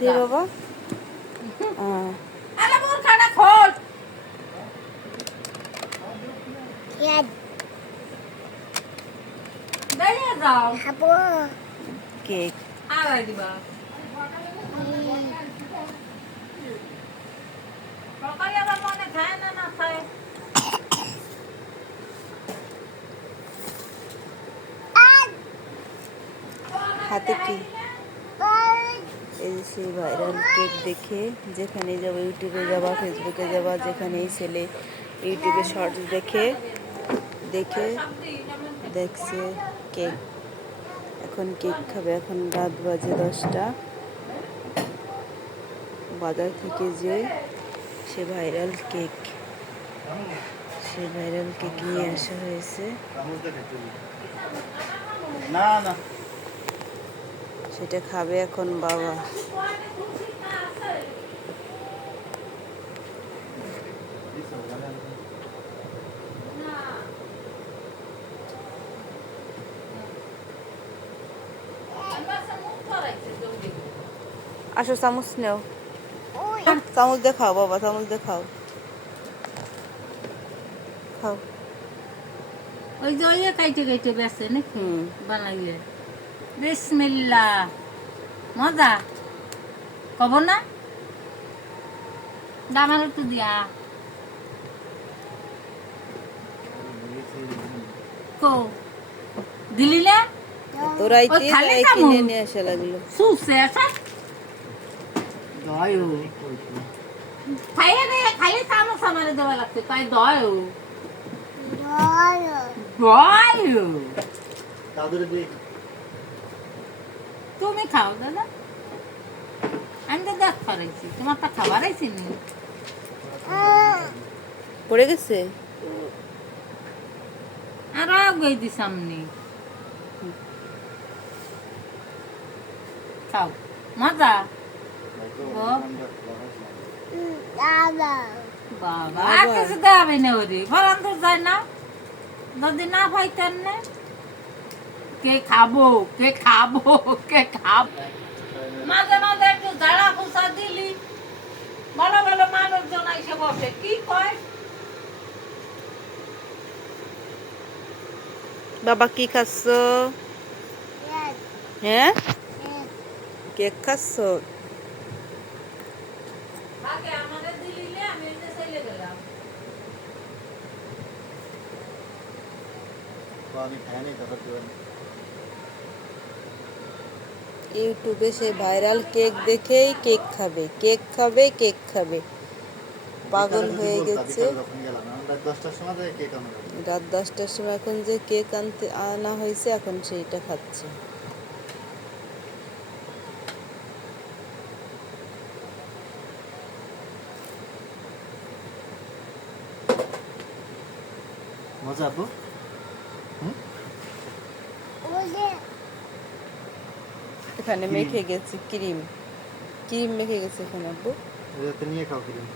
দে বাবা। কেক হাতে কি এই যে সেই ভাইরাল কেক দেখে যেখানে যাবো, ইউটিউবে যাবা, ফেসবুকে যাবা, যেখানেই ছেলে ইউটিউবে শর্টস দেখে দেখছে কেক। এখন কেক খাবে। এখন রাত বাজে 10টা। বাজার থেকে যে সে ভাইরাল কেক নিয়ে আসা হয়েছে। সেটা খাবে এখন বাবা। আসো চামচ নেও, চামচ দিয়ে খাও বাবা, চামচ দিয়ে খাও। খাও। ওই যে ওই কাইটে কাইটে বেছে নাকি বানাইলে। বিসমিল্লাহ। মজা কব না দামার একটু দিয়া কো দিলি না তোরাই কিনে নিয়ে আসা লাগলো। সুসে আসা দয়ও খাইয়ে দে, খাইয়ে চামচ আমারে দেওয়া লাগছে তাই দয়ও দয়ও তুমি খাও দাদা, আমি তো দেখ করাইছি, তোমার তা খাবার আইছি নি পড়ে গেছে আরো গই দি সামনে খাও মজা বাবা আর কিছু দেবে না ওরে বলান তো যায় না যদি না পাইতেন না কে খাবো মাঝে মাঝে একটু ঝাড়া ফুসা দিলি ভালো ভালো মানুষজন এসে বসে কি কয় বাবা কি খাচ্ছ? হ্যাঁ কেক খাচ্ছ? আগে আমাদের দিলিলে আমি এনে চলে গেলাম ইউটিউবে সে ভাইরাল কেক দেখেই কেক খাবে পাগল হয়ে গেছে। রাত 10টার সময় এখন যে কেক আনা হয়েছে এখন সেইটা খাচ্ছে। মজা আপু? এখানে মেখে গেছে ক্রিম মেখে গেছে এখানে আব্বু। নিয়ে খাও ক্রিম।